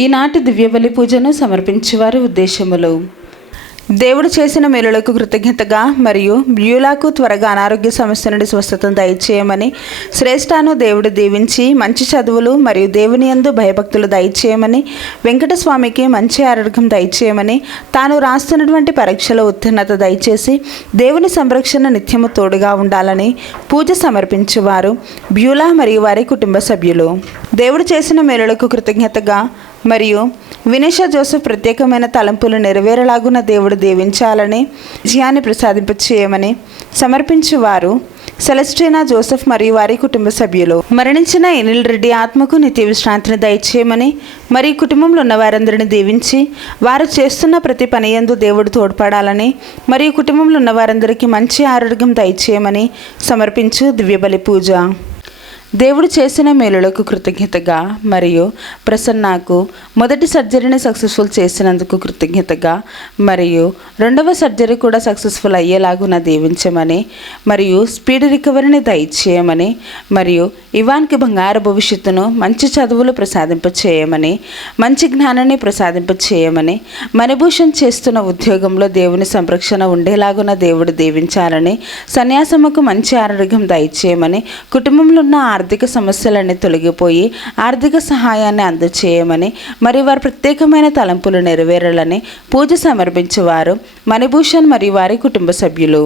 ఈనాటి దివ్యబలి పూజను సమర్పించేవారి ఉద్దేశములు: దేవుడు చేసిన మేలులకు కృతజ్ఞతగా మరియు బ్యూలాకు త్వరగా అనారోగ్య సమస్య నుండి స్వస్థతను దయచేయమని, శ్రేష్ఠను దేవుడు దీవించి మంచి చదువులు మరియు దేవుని యందు భయభక్తులు దయచేయమని, వెంకటస్వామికి మంచి ఆరోగ్యం దయచేయమని, తాను రాస్తున్నటువంటి పరీక్షలో ఉత్తీర్ణత దయచేసి దేవుని సంరక్షణ నిత్యము తోడుగా ఉండాలని పూజ సమర్పించేవారు బ్యూలా మరియు వారి కుటుంబ సభ్యులు. దేవుడు చేసిన మేలులకు కృతజ్ఞతగా మరియు వినేషా జోసెఫ్ ప్రత్యేకమైన తలంపులు నెరవేరలాగున దేవుడు దీవించాలని, విజయాన్ని ప్రసాదింపచేయమని సమర్పించేవారు సెలెస్టినా జోసెఫ్ మరియు వారి కుటుంబ సభ్యులు. మరణించిన ఎనిల్ రెడ్డి ఆత్మకు నిత్య విశ్రాంతిని దయచేయమని మరియు కుటుంబంలో ఉన్న వారందరిని దీవించి వారు చేస్తున్న ప్రతి పని యందు దేవుడు తోడ్పడాలని మరియు కుటుంబంలో ఉన్న వారందరికీ మంచి ఆరోగ్యం దయచేయమని సమర్పించు దివ్యబలి పూజ. దేవుడు చేసిన మేలులకు కృతజ్ఞతగా మరియు ప్రసన్నకు మొదటి సర్జరీని సక్సెస్ఫుల్ చేసినందుకు కృతజ్ఞతగా మరియు రెండవ సర్జరీ కూడా సక్సెస్ఫుల్ అయ్యేలాగున దీవించమని మరియు స్పీడ్ రికవరీని దయచేయమని మరియు ఇవాన్కి బంగారు భవిష్యత్తును, మంచి చదువులు ప్రసాదింపచేయమని, మంచి జ్ఞానాన్ని ప్రసాదింపచేయమని, మణిభూషణ్ చేస్తున్న ఉద్యోగంలో దేవుని సంరక్షణ ఉండేలాగున దేవుడు దీవించాలని, సన్యాసముకు మంచి ఆరోగ్యం దయచేయమని, కుటుంబంలో ఉన్న ఆర్థిక సమస్యలన్నీ తొలగిపోయి ఆర్థిక సహాయాన్ని అందచేయమని మరియు వారి ప్రత్యేకమైన తలంపులు నెరవేరాలని పూజ సమర్పించేవారు మణిభూషణ్ మరియు వారి కుటుంబ సభ్యులు.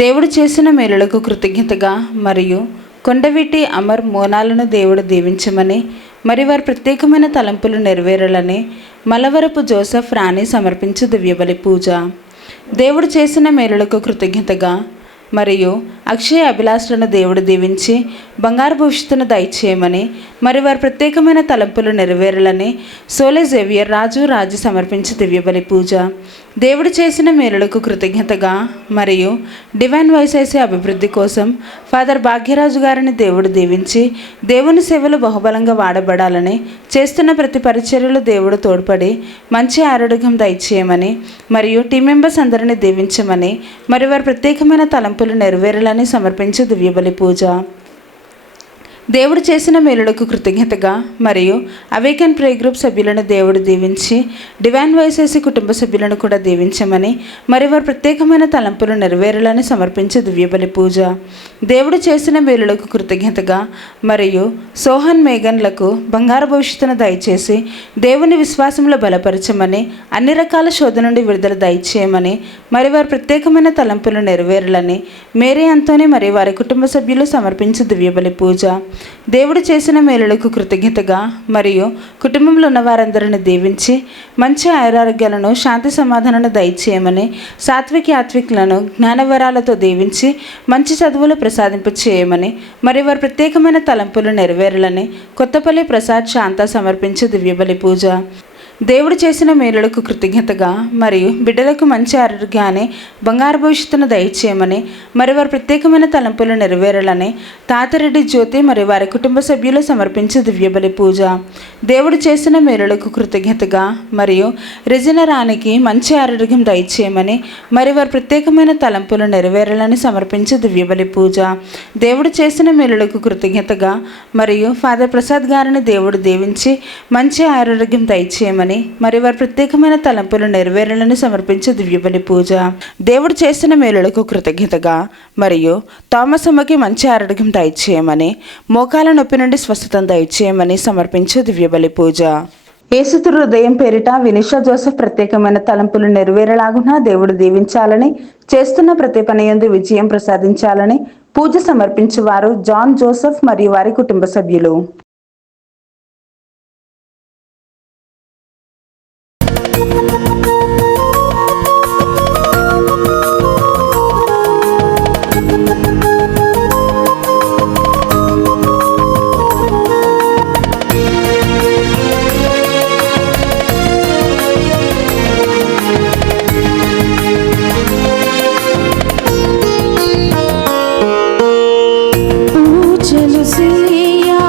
దేవుడు చేసిన మేలులకు కృతజ్ఞతగా మరియు కొండవీటి అమర్ మోనాలను దేవుడు దీవించమని మరియు వారి ప్రత్యేకమైన తలంపులు నెరవేరాలని మలవరపు జోసెఫ్ రాణి సమర్పించు దివ్యబలి పూజ. దేవుడు చేసిన మేలులకు కృతజ్ఞతగా మరియు అక్షయ అభిలాషలను దేవుడు దీవించి బంగారు భవిష్యత్తును దయచేయమని మరి వారి ప్రత్యేకమైన తలంపులు నెరవేరాలని సోలే జేవియర్ రాజు సమర్పించి దివ్యబలి పూజ. దేవుడు చేసిన మేలులకు కృతజ్ఞతగా మరియు డివైన్ వైసైసీ అభివృద్ధి కోసం ఫాదర్ భాగ్యరాజు గారిని దేవుడు దీవించి దేవుని సేవలు బహుబలంగా వాడబడాలని, చేస్తున్న ప్రతి పరిచర్యలు దేవుడు తోడ్పడి మంచి ఆరోగ్యం దయచేయమని మరియు టీం మెంబర్స్ అందరినీ దీవించమని మరి వారి ప్రత్యేకమైన తలంపులు నెరవేరాలని సమర్పించు దివ్యబలి పూజ. దేవుడు చేసిన మేలులకు కృతజ్ఞతగా మరియు అవేకెన్ ప్రే గ్రూప్ సభ్యులను దేవుడు దీవించి డివైన్ వైసైసీ కుటుంబ సభ్యులను కూడా దీవించమని మరి వారి ప్రత్యేకమైన తలంపులు నెరవేరాలని సమర్పించే దివ్యబలి పూజ. దేవుడు చేసిన మేలులకు కృతజ్ఞతగా మరియు సోహన్ మేఘన్లకు బంగారు భవిష్యత్తును దయచేసి దేవుని విశ్వాసంలో బలపరచమని, అన్ని రకాల శోధన నుండి విడుదల దయచేయమని మరి వారి ప్రత్యేకమైన తలంపులు నెరవేరాలని మేరీ అంతోని మరియు వారి కుటుంబ సభ్యులు సమర్పించే దివ్యబలి పూజ. దేవుడు చేసిన మేలులకు కృతజ్ఞతగా మరియు కుటుంబంలో ఉన్న వారందరిని దీవించి మంచి ఆరోగ్యాలను, శాంతి సమాధానాలను దయచేయమని సాత్విక యాత్వికులను జ్ఞానవరాలతో దీవించి మంచి చదువులు ప్రసాదింప చేయమని మరి వారి ప్రత్యేకమైన తలంపులు నెరవేరాలని కొత్తపల్లి ప్రసాద్ శాంత సమర్పించే దివ్యబలి పూజ. దేవుడు చేసిన మేలులకు కృతజ్ఞతగా మరియు బిడ్డలకు మంచి ఆరోగ్యాన్ని, బంగారు భవిష్యత్తును దయచేయమని మరి వారి ప్రత్యేకమైన తలంపులు నెరవేరాలని తాతారెడ్డి జ్యోతి మరియు వారి కుటుంబ సభ్యులు సమర్పించే దివ్యబలి పూజ. దేవుడు చేసిన మేలులకు కృతజ్ఞతగా మరియు రెజినా రాణికి మంచి ఆరోగ్యం దయచేయమని మరి వారి ప్రత్యేకమైన తలంపులు నెరవేరాలని సమర్పించే దివ్యబలి పూజ. దేవుడు చేసిన మేలులకు కృతజ్ఞతగా మరియు ఫాదర్ ప్రసాద్ గారిని దేవుడు దీవించి మంచి ఆరోగ్యం దయచేయమని మరి వారి ప్రత్యేకమైన తలంపులు నెరవేరాలని సమర్పించే దివ్యబలి పూజ. దేవుడు చేసిన మేలులకు కృతజ్ఞతగా మరియు థామస్ అమ్మకి మంచి ఆరోగ్యం దయచేయమని, మోకాల నొప్పి నుండి స్వస్థతను దయచేయమని సమర్పించే దివ్యబలి పూజ. యేసు హృదయం పేరిట వినిషా జోసెఫ్ ప్రత్యేకమైన తలంపులు నెరవేరేలాగున దేవుడు దీవించాలని, చేస్తున్న ప్రతి పని యందు విజయం ప్రసాదించాలని పూజ సమర్పించేవారు జాన్ జోసెఫ్ మరియు వారి కుటుంబ సభ్యులు. పూజలు సియా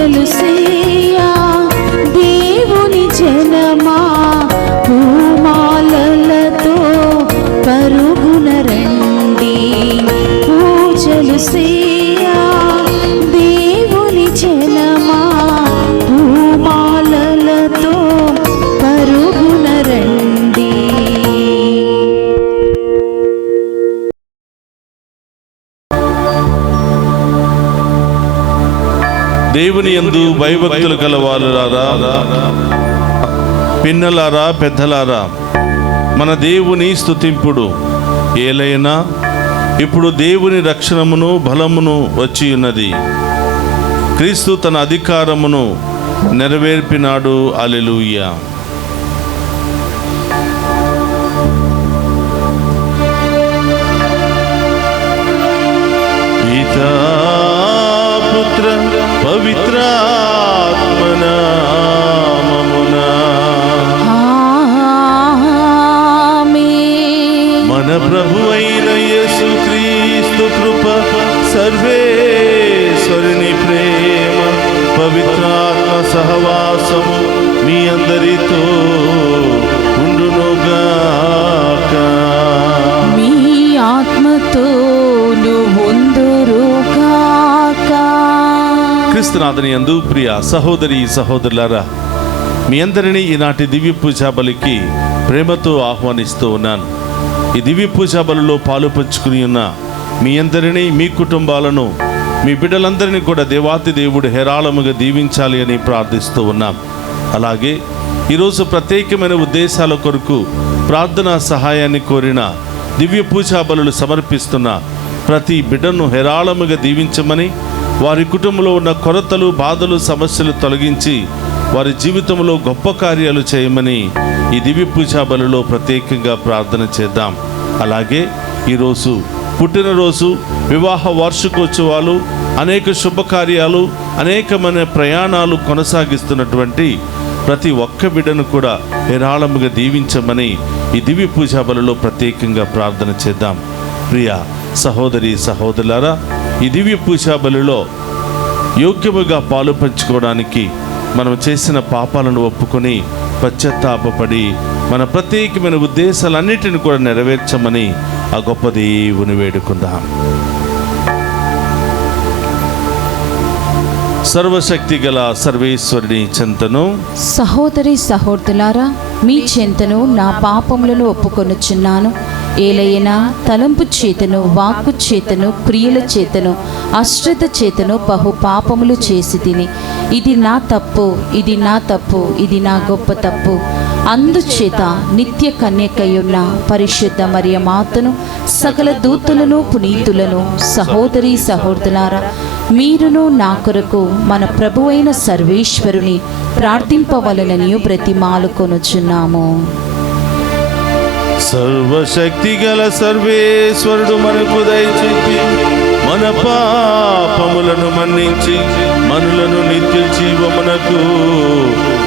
పూజలు సేయా దేవుని జనమా పూమాలలతో పరుగున రండి. పూజలు సేయా దేవుని జనమా పూమాలలతో పరుగున రండి. దేవుని యందు భయభక్తులు కలవారులారా, పిన్నలారా, పెద్దలారా, మన దేవుని స్తుతింపుడు. ఏలైనా ఇప్పుడు దేవుని రక్షణమును బలమును వచ్చి ఉన్నది. క్రీస్తు తన అధికారమును నెరవేర్పినాడు. హల్లెలూయా. పితా పుత్ర పవిత్రాత్మ నామమునా ఆమేన్. మన ప్రభు అయిన యేసుక్రీస్తు కృప, సర్వేశ్వరుని ప్రేమ, పవిత్రాత్మ సహవాసము మీ అందరితో ఉండునుగాక. మీ ఆత్మతోను ఉందురుగాక. క్రీస్తునాథుని యందు ప్రియ సహోదరి సహోదరులారా, మీ అందరినీ ఈనాటి దివ్య పూజా బలికి ప్రేమతో ఆహ్వానిస్తూ ఉన్నాను. ఈ దివ్య పూజా బలిలో పాలు పంచుకుని ఉన్న మీ అందరినీ, మీ కుటుంబాలను, మీ బిడ్డలందరినీ కూడా దేవాతి దేవుడు హేరాళముగా దీవించాలి అని ప్రార్థిస్తూ ఉన్నాం. అలాగే ఈరోజు ప్రత్యేకమైన ఉద్దేశాల కొరకు ప్రార్థనా సహాయాన్ని కోరిన దివ్య పూజా బలులు సమర్పిస్తున్న ప్రతి బిడ్డను హేరాళముగా దీవించమని, వారి కుటుంబంలో ఉన్న కొరతలు, బాధలు, సమస్యలు తొలగించి వారి జీవితంలో గొప్ప కార్యాలు చేయమని ఈ దివ్య పూజా బలిలో ప్రత్యేకంగా ప్రార్థన చేద్దాం. అలాగే ఈరోజు పుట్టినరోజు, వివాహ వార్షికోత్సవాలు, అనేక శుభకార్యాలు, అనేకమైన ప్రయాణాలు కొనసాగిస్తున్నటువంటి ప్రతి ఒక్క బిడ్డను కూడా హేరాళముగా దీవించమని ఈ దివ్య పూజా బలిలో ప్రత్యేకంగా ప్రార్థన చేద్దాం. ప్రియ సహోదరి సహోదరులారా, ఈ దివ్య పూజా బలిలో యోగ్యముగా పాలు పంచుకోవడానికి మనం చేసిన పాపాలను ఒప్పుకొని పశ్చాత్తాపపడి మన ప్రత్యేకమైన ఉద్దేశాలన్నిటిని కూడా నెరవేర్చమని ఆ గొప్ప దేవుని వేడుకుందాం. సర్వశక్తి గల సర్వేశ్వరుని చెంతను, సహోదరి సహోదరులారా, మీ చెంతను నా పాపములను ఒప్పుకొనుచున్నాను. ఏలైనా తలంపు చేతను, వాక్కు చేతను, క్రియల చేతను, అశ్రద్ధ చేతను బహు పాపములు చేసి తిని, ఇది నా తప్పు, ఇది నా తప్పు, ఇది నా గొప్ప తప్పు. అందుచేత నిత్య కన్యకయున్న పరిశుద్ధ మరియ మాతను, సకల దూతలను, పునీతులను, సహోదరి సహోదరులారా, మీరును నా కొరకు మన ప్రభువైన సర్వేశ్వరుని ప్రార్థింపవలనని బ్రతిమాలుకొనుచున్నాము. సర్వశక్తి గల సర్వేశ్వరుడు మనకు దయచూపి మన పాపములను మన్నించి మనులను నిత్య జీవమునకు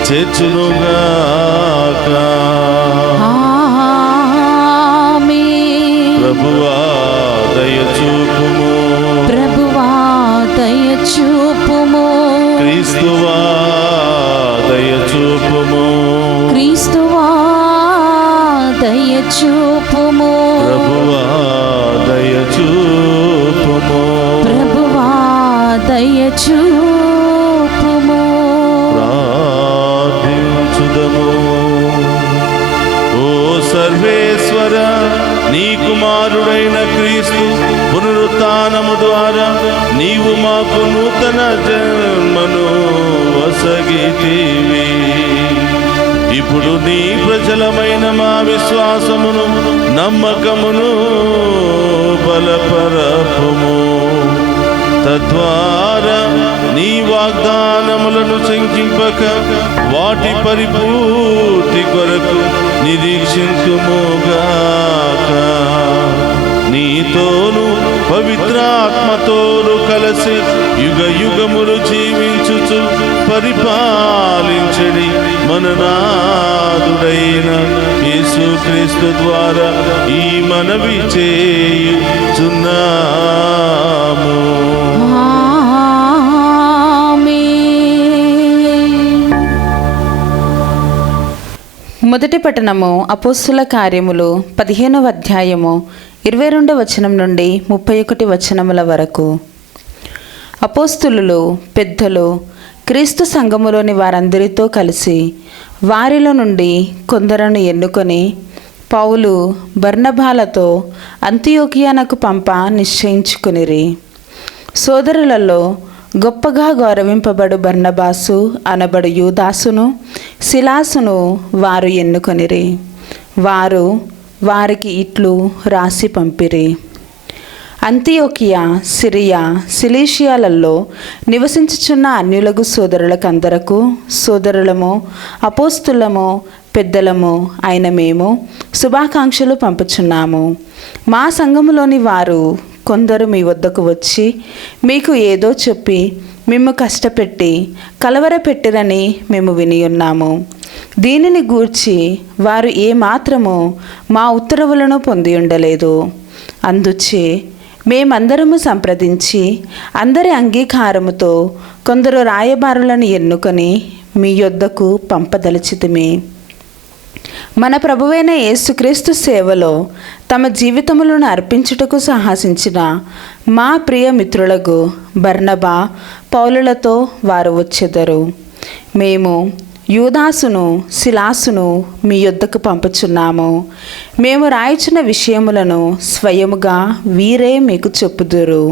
చేర్చునుగాక. ఆమేన్. ప్రభువా దయచూపుము, ప్రభువా దయచూపుము, క్రీస్తువా దయచూపుము, క్రీస్తువా దయచూపుము, ప్రభువా దయచూపుము, ప్రభువా దయచూపుము. ప్రార్థించుదము. ఓ సర్వేశ్వర, నీ కుమారుడైన క్రీస్తు పునరుత్థానము ద్వారా నీవు మాకు నూతన జన్మను వసగితివి. ఇప్పుడు నీ ప్రజలమైన మా విశ్వాసమును, నమ్మకమును బలపరపుము. తద్వారా నీ వాగ్దానములను శంకింపక వాటి పరిపూర్తి కొరకు నిరీక్షించుముగాక. నీతోను పవిత్రాత్మతోను కలిసి యుగ యుగములు జీవించుచు పరిపాలించడి మన నాథుడైన యేసుక్రీస్తు ద్వారా ఈ మనవి చేయుచున్నాము. ఆమేన్. మొదటి పట్టణము అపోస్తుల కార్యములు 15వ అధ్యాయము 22వ వచనం నుండి 31 వచనముల వరకు. అపోస్తులు పెద్దలు క్రీస్తు సంఘములోని వారందరితో కలిసి వారిలో నుండి కొందరును ఎన్నుకొని పౌలు బర్నబాలతో అంతియోకియానకు పంప నిశ్చయించుకునిరి. సోదరులలో గొప్పగా గౌరవింపబడు బర్నబాసు అనబడు యూదాసును సిలాసును వారు ఎన్నుకొనిరి. వారు వారికి ఇట్లు రాసి పంపిరి: అంతియోకియా, సిరియా, సిలీషియాలలో నివసించుచున్న అన్యులగు సోదరులకందరకు సోదరులము, అపోస్తులము, పెద్దలము అయిన మేము శుభాకాంక్షలు పంపుచున్నాము. మా సంఘములోని వారు కొందరు మీ వద్దకు వచ్చి మీకు ఏదో చెప్పి మిమ్ము కష్టపెట్టి కలవరపెట్టిరని మేము వినియున్నాము. దీనిని గూర్చి వారు ఏమాత్రము మా ఉత్తర్వులను పొంది ఉండలేదు. అందుచే మేమందరము సంప్రదించి అందరి అంగీకారముతో కొందరు రాయబారులను ఎన్నుకొని మీ యొద్దకు పంపదలిచితిమి. మన ప్రభువైన యేసుక్రీస్తు సేవలో తమ జీవితములను అర్పించుటకు సాహసించిన మా ప్రియ మిత్రులకు బర్నబా, పౌలులతో వారు వచ్చెదరు. మేము యూదాసును, సిలాసును మీ యొద్దకు పంపుచున్నాము. మేము రాయిచున్న విషయములను స్వయముగా వీరే మీకు చెప్పుదురు.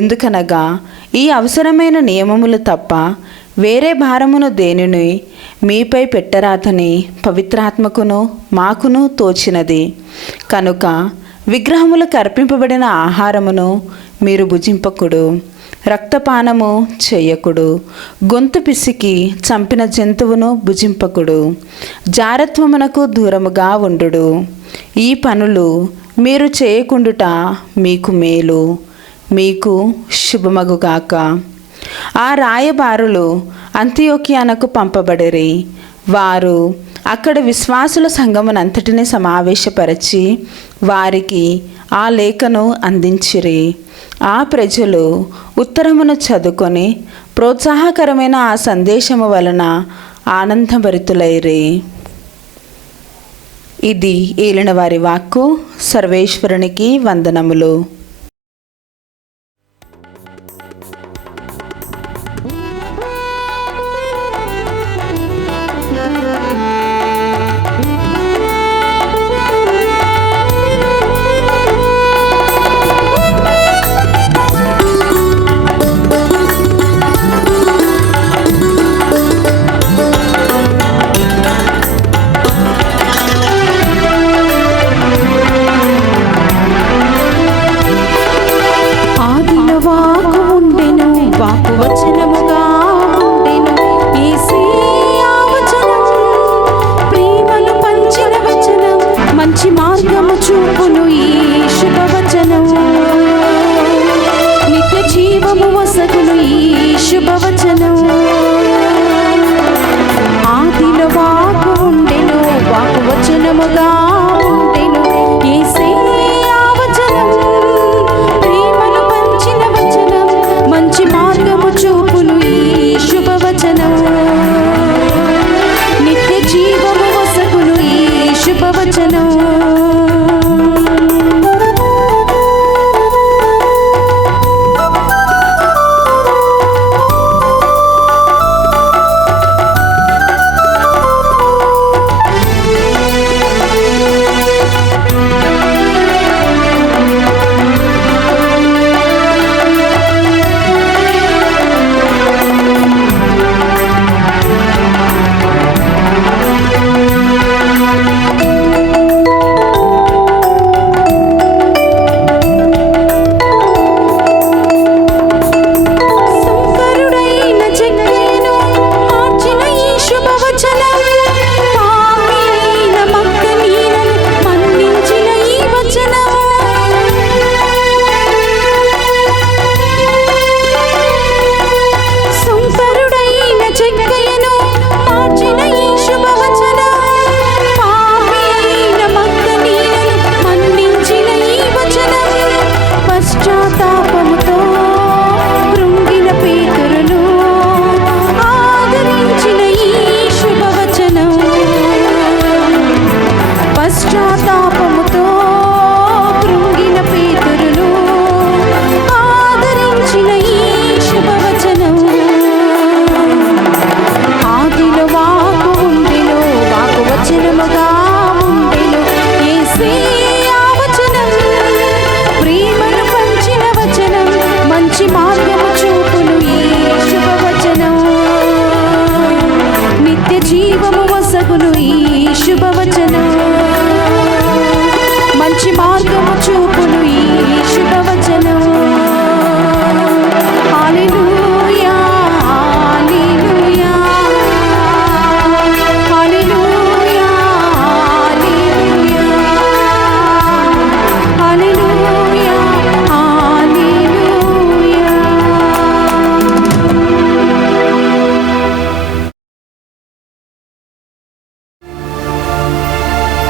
ఎందుకనగా ఈ అవసరమైన నియమములు తప్ప వేరే భారమును దేనిని మీపై పెట్టరాదని పవిత్రాత్మకును మాకును తోచినది. కనుక విగ్రహములకు అర్పింపబడిన ఆహారమును మీరు భుజింపకుడు, రక్తపానము చేయకుడు, గొంతు పిసికి చంపిన జంతువును భుజింపకుడు, జారత్వమునకు దూరముగా ఉండుడు. ఈ పనులు మీరు చేయకుండుట మీకు మేలు, మీకు శుభమగుగాక. ఆ రాయబారులు అంతియోకియానకు పంపబడిరి. వారు అక్కడ విశ్వాసుల సంఘమునంతటిని సమావేశపరచి వారికి ఆ లేఖను అందించిరి. ఆ ప్రజలు ఉత్తరమును చదువుకొని ప్రోత్సాహకరమైన ఆ సందేశము వలన ఆనందభరితులైరి. ఇది ఏలిన వారి వాక్కు. సర్వేశ్వరునికి వందనములు.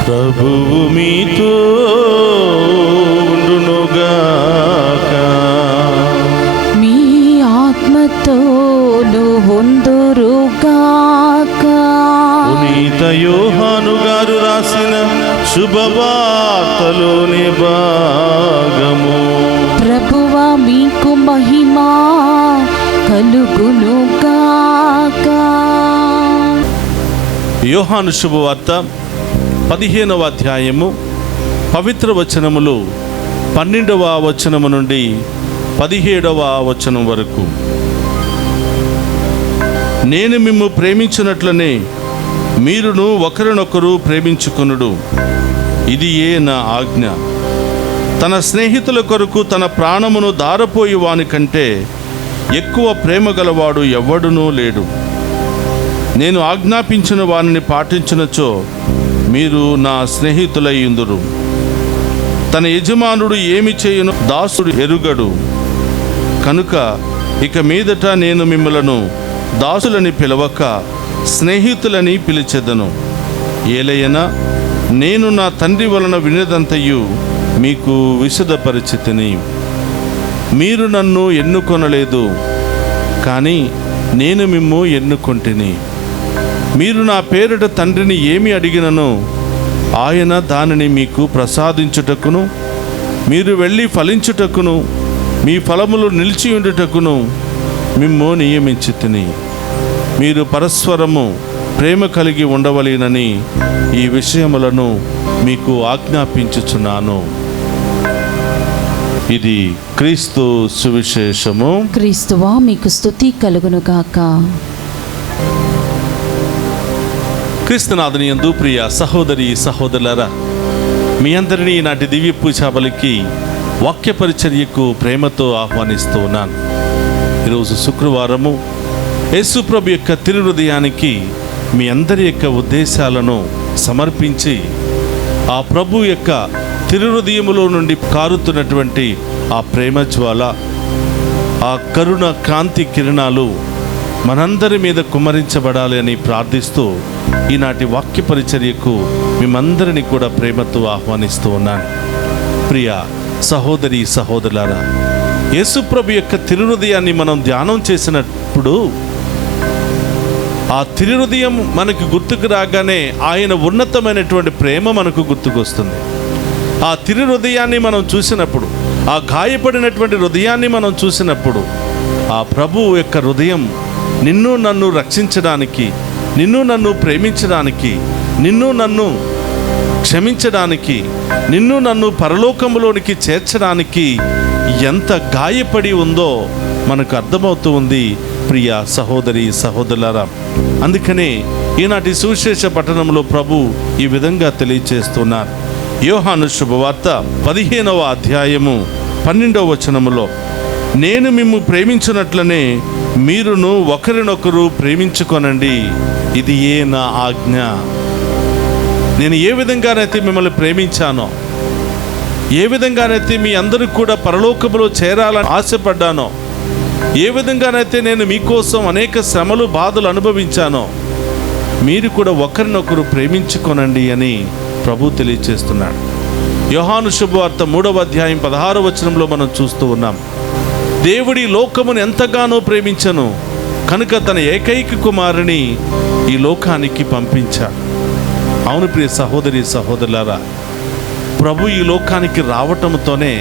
ప్రభువు మీతో ఉండునుగాక. మీ ఆత్మతోను ఉందురుగాక. పునీత యోహాను గారు రాసిన శుభవార్తలోని భాగము. ప్రభువా మీకు మహిమా కలుగునుగాక. యోహాను శుభవార్త 15వ అధ్యాయము పవిత్ర వచనములు 12వ వచనము నుండి 17వ వచనం వరకు. నేను మిమ్ము ప్రేమించినట్లనే మీరును ఒకరినొకరు ప్రేమించుకొనుడు, ఇది నా ఆజ్ఞ. తన స్నేహితుల కొరకు తన ప్రాణమును దారపోయి వాని కంటే ఎక్కువ ప్రేమ గలవాడు ఎవ్వడునూ లేడు. నేను ఆజ్ఞాపించిన వానిని పాటించినచో మీరు నా స్నేహితులయ్యుందురు. తన యజమానుడు ఏమి చేయును దాసుడు ఎరుగడు. కనుక ఇక మీదట నేను మిమ్మలను దాసులని పిలవక స్నేహితులని పిలిచెదను. ఏలయనా నేను నా తండ్రి వలన వినదంతయు మీకు విశదపరిచితిని. మీరు నన్ను ఎన్నుకొనలేదు, కానీ నేను మిమ్ము ఎన్నుకొంటిని. మీరు నా పేరిట తండ్రిని ఏమి అడిగిననో ఆయన దానిని మీకు ప్రసాదించుటకును, మీరు వెళ్ళి ఫలించుటకును, మీ ఫలములు నిలిచి ఉండుటకును మిమ్ము నియమించితిని. మీరు పరస్పరము ప్రేమ కలిగి ఉండవలెనని ఈ విషయములను మీకు ఆజ్ఞాపించుచున్నాను. ఇది క్రీస్తు సువిశేషము. క్రీస్తువా మీకు స్తుతి కలుగునుగాక. క్రీస్తునాథుని యందు ప్రియ సహోదరి సహోదరులారా, మీ అందరినీ ఈనాటి దివ్య పూజా బలికి వాక్య పరిచర్యకు ప్రేమతో ఆహ్వానిస్తూ ఉన్నాను. ఈరోజు శుక్రవారము యేసు ప్రభు యొక్క తిరుహృదయానికి మీ అందరి యొక్క ఉద్దేశాలను సమర్పించి ఆ ప్రభు యొక్క తిరుహృదయములో నుండి కారుతున్నటువంటి ఆ ప్రేమ జ్వాల, ఆ కరుణ కాంతి కిరణాలు మనందరి మీద కుమ్మరించబడాలి అని ప్రార్థిస్తూ ఈనాటి వాక్య పరిచర్యకు మిమ్మందరినీ కూడా ప్రేమతో ఆహ్వానిస్తూ ఉన్నాను. ప్రియ సహోదరి సహోదరులారా, యేసుప్రభు యొక్క తిరుహృదయాన్ని మనం ధ్యానం చేసినప్పుడు ఆ తిరుహృదయం మనకు గుర్తుకు రాగానే ఆయన ఉన్నతమైనటువంటి ప్రేమ మనకు గుర్తుకొస్తుంది. ఆ తిరుహృదయాన్ని మనం చూసినప్పుడు, ఆ గాయపడినటువంటి హృదయాన్ని మనం చూసినప్పుడు ఆ ప్రభువు యొక్క హృదయం నిన్ను నన్ను రక్షించడానికి, నిన్ను నన్ను ప్రేమించడానికి, నిన్ను నన్ను క్షమించడానికి, నిన్ను నన్ను పరలోకములోనికి చేర్చడానికి ఎంత గాయపడి ఉందో మనకు అర్థమవుతూ ఉంది ప్రియ సహోదరి సహోదరులారా. అందుకనే ఈనాటి సువిశేష పట్టణంలో ప్రభు ఈ విధంగా తెలియచేస్తున్నారు. యోహాను శుభవార్త 15వ అధ్యాయము 12వ వచనములో, నేను మిమ్ము ప్రేమించినట్లనే మీరును ఒకరినొకరు ప్రేమించుకొనండి, ఇది నా ఆజ్ఞ. నేను ఏ విధంగానైతే మిమ్మల్ని ప్రేమించానో, ఏ విధంగానైతే మీ అందరూ కూడా పరలోకములో చేరాలని ఆశపడ్డానో, ఏ విధంగానైతే నేను మీకోసం అనేక శ్రమలు బాధలు అనుభవించానో మీరు కూడా ఒకరినొకరు ప్రేమించుకొనండి అని ప్రభు తెలియచేస్తున్నాడు. యోహాను శుభవార్త 3వ అధ్యాయం 16వ వచనంలో మనం చూస్తూ ఉన్నాం. దేవుడి లోకమును ఎంతగానో ప్రేమించను కనుక తన ఏకైక కుమారుని ఈ లోకానికి పంపించాడు. అవును ప్రియ సహోదరి సహోదరులారా, ప్రభు ఈ లోకానికి రావటంతోనే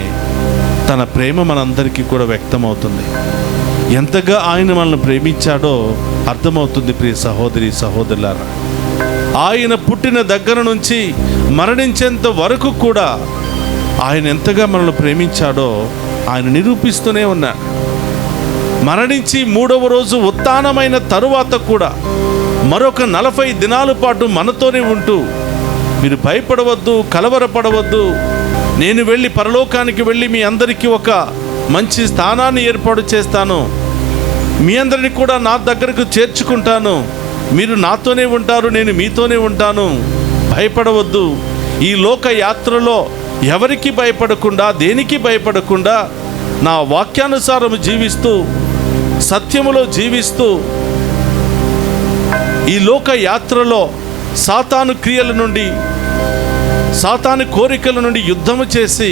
తన ప్రేమ మనందరికీ కూడా వ్యక్తమవుతుంది. ఎంతగా ఆయన మనల్ని ప్రేమించాడో అర్థమవుతుంది ప్రియ సహోదరి సహోదరులారా. ఆయన పుట్టిన దగ్గర నుంచి మరణించేంత వరకు కూడా ఆయన ఎంతగా మనల్ని ప్రేమించాడో ఆయన నిరూపిస్తూనే ఉన్నాడు. మరణించి 3వ రోజు ఉత్థానమైన తరువాత కూడా మరొక 40 దినాల పాటు మనతోనే ఉంటూ, మీరు భయపడవద్దు, కలవరపడవద్దు, నేను వెళ్ళి పరలోకానికి వెళ్ళి మీ అందరికీ ఒక మంచి స్థానాన్ని ఏర్పాటు చేస్తాను, మీ అందరినీ కూడా నా దగ్గరకు చేర్చుకుంటాను, మీరు నాతోనే ఉంటారు, నేను మీతోనే ఉంటాను, భయపడవద్దు. ఈ లోక యాత్రలో ఎవరికి భయపడకుండా, దేనికి భయపడకుండా నా వాక్యానుసారం జీవిస్తూ, సత్యములో జీవిస్తూ, ఈ లోక యాత్రలో సాతాను క్రియల నుండి, సాతాను కోరికల నుండి యుద్ధము చేసి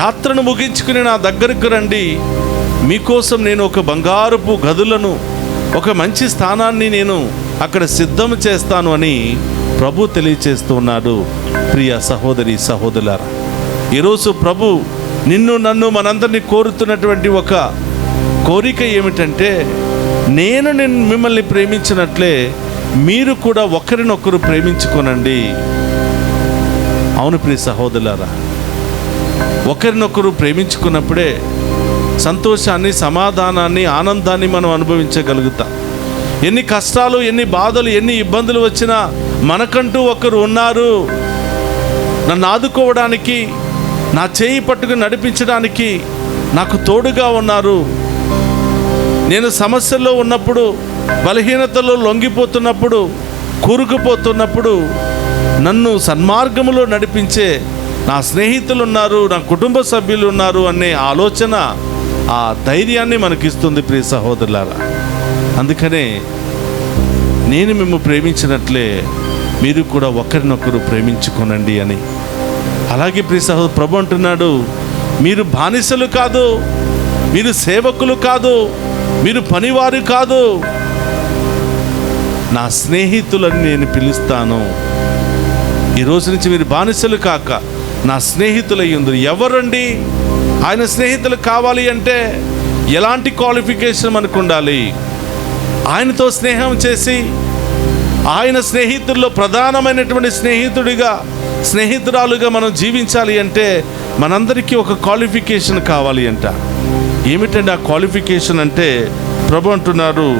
యాత్రను ముగించుకుని నా దగ్గరకు రండి, మీకోసం నేను ఒక బంగారపు గదులను, ఒక మంచి స్థానాన్ని నేను అక్కడ సిద్ధం చేస్తాను అని ప్రభు తెలియచేస్తూ ఉన్నాడు. ప్రియ సహోదరి సహోదరులారా, ఈరోజు ప్రభు నిన్ను నన్ను మనందరినీ కోరుతున్నటువంటి ఒక కోరిక ఏమిటంటే, నేను మిమ్మల్ని ప్రేమించినట్లే మీరు కూడా ఒకరినొకరు ప్రేమించుకోనండి. అవును ప్రియ సహోదరులారా, ఒకరినొకరు ప్రేమించుకున్నప్పుడే సంతోషాన్ని, సమాధానాన్ని, ఆనందాన్ని మనం అనుభవించగలుగుతాం. ఎన్ని కష్టాలు, ఎన్ని బాధలు, ఎన్ని ఇబ్బందులు వచ్చినా మనకంటూ ఒకరు ఉన్నారు, నన్ను ఆదుకోవడానికి, నా చేయి పట్టుకుని నడిపించడానికి నాకు తోడుగా ఉన్నారు. నేను సమస్యల్లో ఉన్నప్పుడు, బలహీనతలో లొంగిపోతున్నప్పుడు, కూరుకుపోతున్నప్పుడు నన్ను సన్మార్గములో నడిపించే నా స్నేహితులు ఉన్నారు, నా కుటుంబ సభ్యులు ఉన్నారు అనే ఆలోచన, ఆ ధైర్యాన్ని మనకిస్తుంది ప్రియ సహోదరులారా. అందుకనే నేను మిమ్మల్ని ప్రేమించినట్లే మీరు కూడా ఒకరినొకరు ప్రేమించుకోనండి అని. అలాగే ప్రియ సహోదరు, ప్రభు అంటున్నాడు, మీరు బానిసలు కాదు, మీరు సేవకులు కాదు, మీరు పనివారు కాదు, నా స్నేహితులని నేను పిలుస్తాను. ఈ రోజు నుంచి మీరు బానిసలు కాక నా స్నేహితులయ్యుందురు. ఎవరండి ఆయన స్నేహితులు కావాలి అంటే ఎలాంటి క్వాలిఫికేషన్ మనకు ఉండాలి? ఆయనతో స్నేహం చేసి ఆయన స్నేహితుల్లో ప్రధానమైనటువంటి స్నేహితుడిగా, స్నేహితురాలుగా మనం జీవించాలి అంటే మనందరికీ ఒక క్వాలిఫికేషన్ కావాలి అంట. ఏమిటండి ఆ క్వాలిఫికేషన్ అంటే, ప్రభు అంటున్నారు,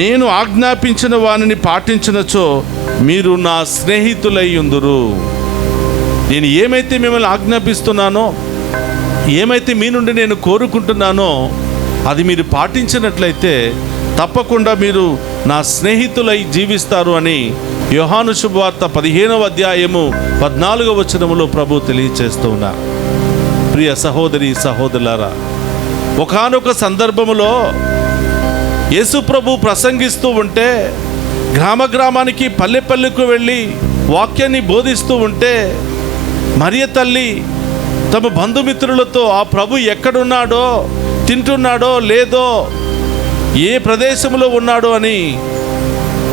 నేను ఆజ్ఞాపించిన వానిని పాటించినచో మీరు నా స్నేహితులై ఉందురు. నేను ఏమైతే మిమ్మల్ని ఆజ్ఞాపిస్తున్నానో, ఏమైతే మీ నుండి నేను కోరుకుంటున్నానో అది మీరు పాటించినట్లయితే తప్పకుండా మీరు నా స్నేహితులై జీవిస్తారు అని యోహాను శుభవార్త 15వ అధ్యాయము 14వ వచనములో ప్రభు తెలియచేస్తూ ఉన్నారు. ప్రియ సహోదరి సహోదరులారా, ఒకానొక సందర్భములో యేసు ప్రభు ప్రసంగిస్తూ ఉంటే, గ్రామానికి పల్లె పల్లెకు వెళ్ళి వాక్యాన్ని బోధిస్తూ ఉంటే, మరియ తల్లి తమ బంధుమిత్రులతో ఆ ప్రభు ఎక్కడున్నాడో, తింటున్నాడో లేదో, ఏ ప్రదేశంలో ఉన్నాడో అని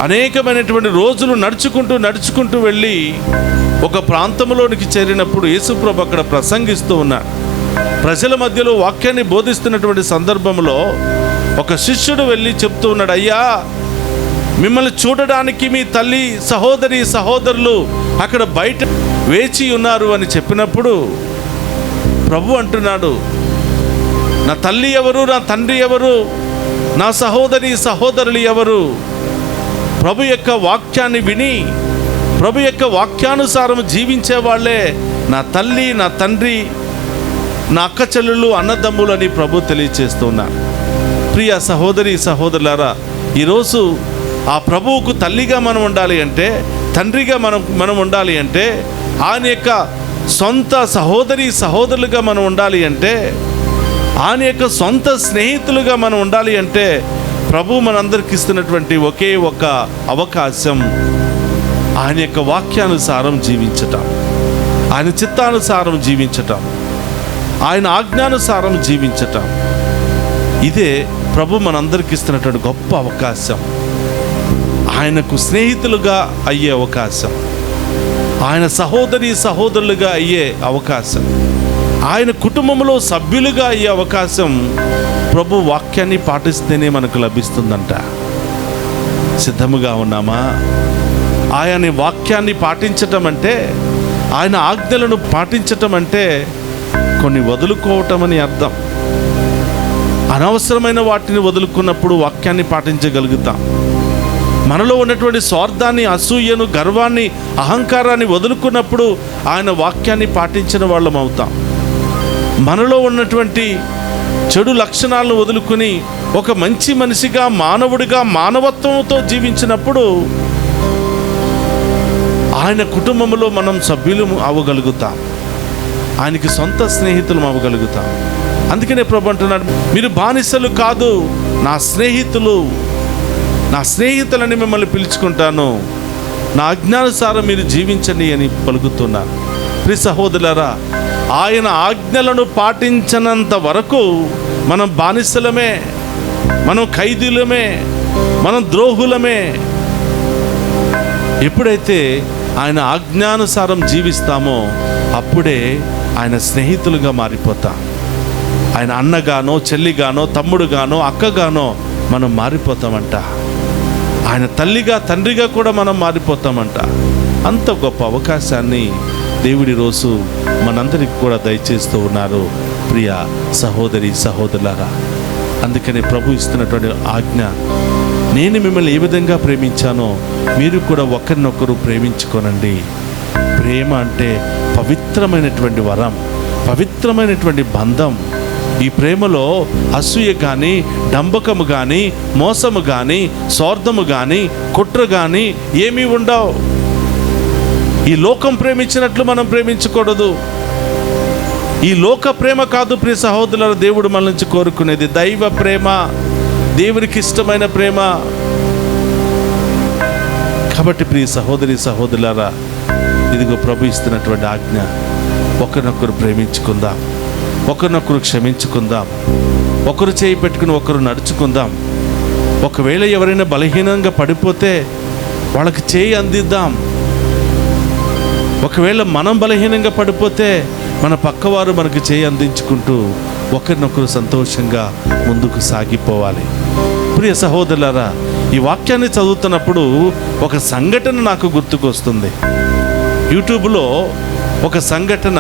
అనేకమైనటువంటి రోజులు నడుచుకుంటూ వెళ్ళి ఒక ప్రాంతంలోనికి చేరినప్పుడు యేసుప్రభు అక్కడ ప్రసంగిస్తూ ఉన్నాడు. ప్రజల మధ్యలో వాక్యాన్ని బోధిస్తున్నటువంటి సందర్భంలో ఒక శిష్యుడు వెళ్ళి చెప్తూ ఉన్నాడు, అయ్యా, మిమ్మల్ని చూడడానికి మీ తల్లి, సహోదరి సహోదరులు అక్కడ బయట వేచి ఉన్నారు అని చెప్పినప్పుడు ప్రభు అంటున్నాడు, నా తల్లి ఎవరు, నా తండ్రి ఎవరు, నా సహోదరి సహోదరులు ఎవరు? ప్రభు యొక్క వాక్యాన్ని విని ప్రభు యొక్క వాక్యానుసారం జీవించే వాళ్ళే నా తల్లి, నా తండ్రి, నా అక్క చెల్లెళ్ళు, అన్నదమ్ములు అని ప్రభు తెలియచేస్తున్నారు. ప్రియ సహోదరి సహోదరులారా, ఈరోజు ఆ ప్రభువుకు తల్లిగా మనం ఉండాలి అంటే, తండ్రిగా మనం ఉండాలి అంటే, ఆయన యొక్క సొంత సహోదరి సహోదరులుగా మనం ఉండాలి అంటే, ఆయన యొక్క సొంత స్నేహితులుగా మనం ఉండాలి అంటే, ప్రభు మనందరికి ఇస్తున్నటువంటి ఒకే ఒక అవకాశం ఆయన యొక్క వాక్యానుసారం జీవించటం, ఆయన చిత్తానుసారం జీవించటం, ఆయన ఆజ్ఞానుసారం జీవించటం. ఇదే ప్రభు మనందరికి ఇస్తున్నటువంటి గొప్ప అవకాశం. ఆయనకు స్నేహితులుగా అయ్యే అవకాశం, ఆయన సహోదరి సహోదరులుగా అయ్యే అవకాశం, ఆయన కుటుంబంలో సభ్యులుగా అయ్యే అవకాశం ప్రభు వాక్యాన్ని పాటిస్తేనే మనకు లభిస్తుందంట. సిద్ధముగా ఉన్నామా? ఆయన వాక్యాన్ని పాటించటం అంటే, ఆయన ఆజ్ఞలను పాటించటం అంటే కొన్ని వదులుకోవటం అని అర్థం. అనవసరమైన వాటిని వదులుకున్నప్పుడు వాక్యాన్ని పాటించగలుగుతాం. మనలో ఉన్నటువంటి స్వార్థాన్ని, అసూయను, గర్వాన్ని, అహంకారాన్ని వదులుకున్నప్పుడు ఆయన వాక్యాన్ని పాటించిన వాళ్ళం అవుతాం. మనలో ఉన్నటువంటి చెడు లక్షణాలను వదులుకుని ఒక మంచి మనిషిగా, మానవుడిగా, మానవత్వంతో జీవించినప్పుడు ఆయన కుటుంబంలో మనం సభ్యులు అవ్వగలుగుతాం, ఆయనకి సొంత స్నేహితులు అవ్వగలుగుతాం. అందుకనే ప్రభు అంటున్నాడు, మీరు బానిసలు కాదు, నా స్నేహితులు, నా స్నేహితులని మిమ్మల్ని పిలుచుకుంటాను. నా ఆజ్ఞానుసారం మీరు జీవించండి అని పలుకుతున్నారు. ప్రియ సహోదరులారా, ఆయన ఆజ్ఞలను పాటించనంత వరకు మనం బానిసలమే, మనం ఖైదీలమే, మనం ద్రోహులమే. ఎప్పుడైతే ఆయన ఆజ్ఞానుసారం జీవిస్తామో అప్పుడే ఆయన స్నేహితులుగా మారిపోతాం. ఆయన అన్నగానో, చెల్లిగానో, తమ్ముడుగానో, అక్కగానో మనం మారిపోతామంట. ఆయన తల్లిగా, తండ్రిగా కూడా మనం మారిపోతామంట. అంత గొప్ప అవకాశాన్ని దేవుడి రోజు మనందరికి కూడా దయచేస్తూ ఉన్నారు ప్రియ సహోదరి సహోదరులారా. అందుకని ప్రభు ఇస్తున్నటువంటి ఆజ్ఞ, నేను మిమ్మల్ని ఏ విధంగా ప్రేమించానో మీరు కూడా ఒకరినొకరు ప్రేమించుకోనండి. ప్రేమ అంటే పవిత్రమైనటువంటి వరం, పవిత్రమైనటువంటి బంధం. ఈ ప్రేమలో అసూయ కానీ, డంబకము కానీ, మోసము కానీ, స్వార్థము కానీ, కుట్ర కానీ ఏమీ ఉండవు. ఈ లోకం ప్రేమించినట్లు మనం ప్రేమించకూడదు. ఈ లోక ప్రేమ కాదు ప్రియ సహోదరుల దేవుడు మన నుంచి కోరుకునేది. దైవ ప్రేమ, దేవునికి ఇష్టమైన ప్రేమ. కాబట్టి ప్రియ సహోదరి సహోదరులారా, ఇదిగో ప్రభు ఇస్తున్నటువంటి ఆజ్ఞ, ఒకరినొకరు ప్రేమించుకుందాం, ఒకరినొకరు క్షమించుకుందాం, ఒకరు చేయి పెట్టుకుని ఒకరు నడుచుకుందాం. ఒకవేళ ఎవరైనా బలహీనంగా పడిపోతే వాళ్ళకి చేయి అందిద్దాం. ఒకవేళ మనం బలహీనంగా పడిపోతే మన పక్కవారు మనకు చేయి అందించుకుంటూ ఒకరినొకరు సంతోషంగా ముందుకు సాగిపోవాలి. ప్రియ సహోదరులారా, ఈ వాక్యాన్ని చదువుతున్నప్పుడు ఒక సంఘటన నాకు గుర్తుకొస్తుంది. యూట్యూబ్లో ఒక సంఘటన,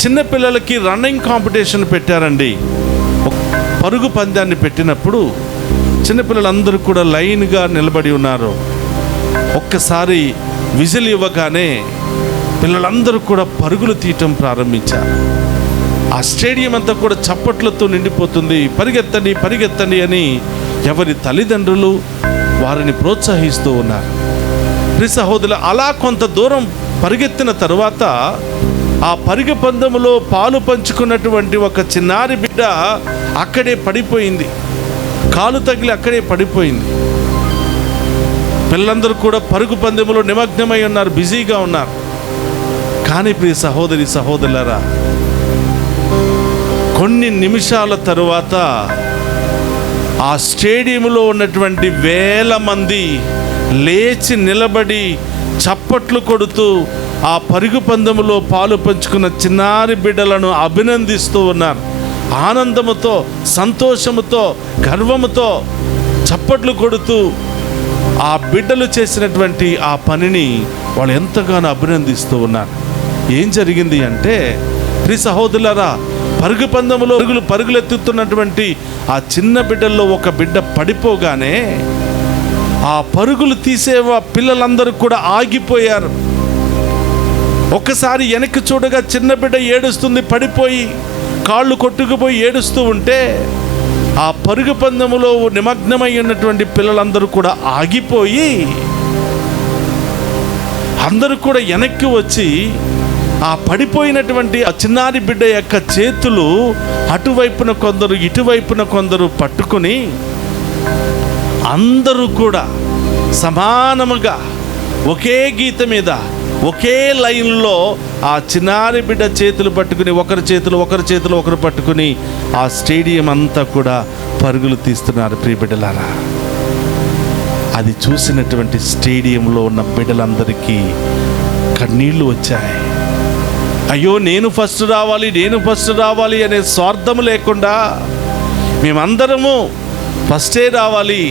చిన్నపిల్లలకి రన్నింగ్ కాంపిటీషన్ పెట్టారండి. పరుగు పందాన్ని పెట్టినప్పుడు చిన్నపిల్లలందరూ కూడా లైన్గా నిలబడి ఉన్నారు. ఒక్కసారి విజిల్ ఇవ్వగానే పిల్లలందరూ కూడా పరుగులు తీయటం ప్రారంభించారు. ఆ స్టేడియం అంతా కూడా చప్పట్లతో నిండిపోతుంది. పరిగెత్తండి పరిగెత్తండి అని ఎవరి తల్లిదండ్రులు వారిని ప్రోత్సహిస్తూ ఉన్నారు. ప్రియ సహోదరులు, అలా కొంత దూరం పరిగెత్తిన తరువాత ఆ పరుగు పందెములో పాలు పంచుకున్నటువంటి ఒక చిన్నారి బిడ్డ అక్కడే పడిపోయింది. కాలు తగిలి అక్కడే పడిపోయింది. పిల్లలందరూ కూడా పరుగు పందెములో నిమగ్నమై ఉన్నారు, బిజీగా ఉన్నారు. కానీ ప్రియ సహోదరి సహోదరులారా, కొన్ని నిమిషాల తరువాత ఆ స్టేడియంలో ఉన్నటువంటి వేల మంది లేచి నిలబడి చప్పట్లు కొడుతూ ఆ పరుగు పందెములో పాలు పంచుకున్న చిన్నారి బిడ్డలను అభినందిస్తూ ఉన్నారు. ఆనందముతో, సంతోషముతో, గర్వముతో చప్పట్లు కొడుతూ ఆ బిడ్డలు చేసినటువంటి ఆ పనిని వాళ్ళు ఎంతగానో అభినందిస్తూ ఉన్నారు. ఏం జరిగింది అంటే, ప్రియ సహోదరులారా, పరుగు పందెములో పరుగులెత్తుతున్నటువంటి ఆ చిన్న బిడ్డల్లో ఒక బిడ్డ పడిపోగానే ఆ పరుగులు తీసే పిల్లలందరూ కూడా ఆగిపోయారు. ఒక్కసారి వెనక్కి చూడగా చిన్న బిడ్డ ఏడుస్తుంది, పడిపోయి కాళ్ళు కొట్టుకుపోయి ఏడుస్తూ ఉంటే ఆ పరుగు పందెములో నిమగ్నమై ఉన్నటువంటి పిల్లలందరూ కూడా ఆగిపోయి అందరూ కూడా వెనక్కి వచ్చి ఆ పడిపోయినటువంటి ఆ చిన్నారి బిడ్డ యొక్క చేతులు అటువైపున కొందరు, ఇటువైపున కొందరు పట్టుకుని అందరూ కూడా సమానముగా ఒకే గీత మీద, ఒకే లైన్లో ఆ చిన్నారి బిడ్డ చేతులు పట్టుకుని, ఒకరి చేతులు ఒకరు పట్టుకుని ఆ స్టేడియం అంతా కూడా పరుగులు తీస్తున్నారు. ప్రియ బిడ్డలారా, అది చూసినటువంటి స్టేడియంలో ఉన్న బిడ్డలందరికీ కన్నీళ్లు వచ్చాయి. అయ్యో, నేను ఫస్ట్ రావాలి అనే స్వార్థము లేకుండా మేమందరము ఫస్టే రావాలి,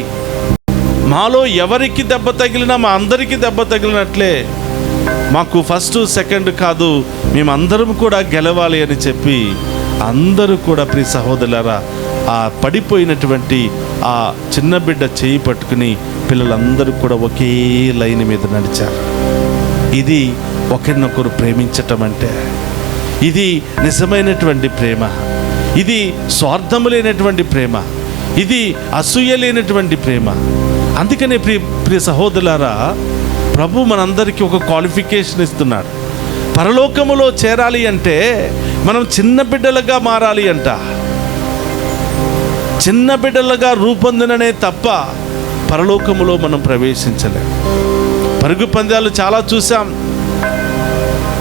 మాలో ఎవరికి దెబ్బ తగిలినా మా అందరికీ దెబ్బ తగిలినట్లే, మాకు ఫస్ట్ సెకండ్ కాదు, మేమందరం కూడా గెలవాలి అని చెప్పి అందరూ కూడా ప్రియ సహోదరులారా ఆ పడిపోయినటువంటి ఆ చిన్న బిడ్డ చేయి పట్టుకుని పిల్లలందరూ కూడా ఒకే లైన్ మీద నడిచారు. ఇది ఒకరినొకరు ప్రేమించటం అంటే, ఇది నిజమైనటువంటి ప్రేమ, ఇది స్వార్థము లేనటువంటి ప్రేమ, ఇది అసూయ లేనటువంటి ప్రేమ. అందుకనే ప్రియ సహోదరులారా, ప్రభు మనందరికీ ఒక క్వాలిఫికేషన్ ఇస్తున్నాడు. పరలోకములో చేరాలి అంటే మనం చిన్న బిడ్డలుగా మారాలి అంట. చిన్న బిడ్డలుగా రూపొందిననే తప్ప పరలోకములో మనం ప్రవేశించలేం. పరుగు పందాలు చాలా చూసాం,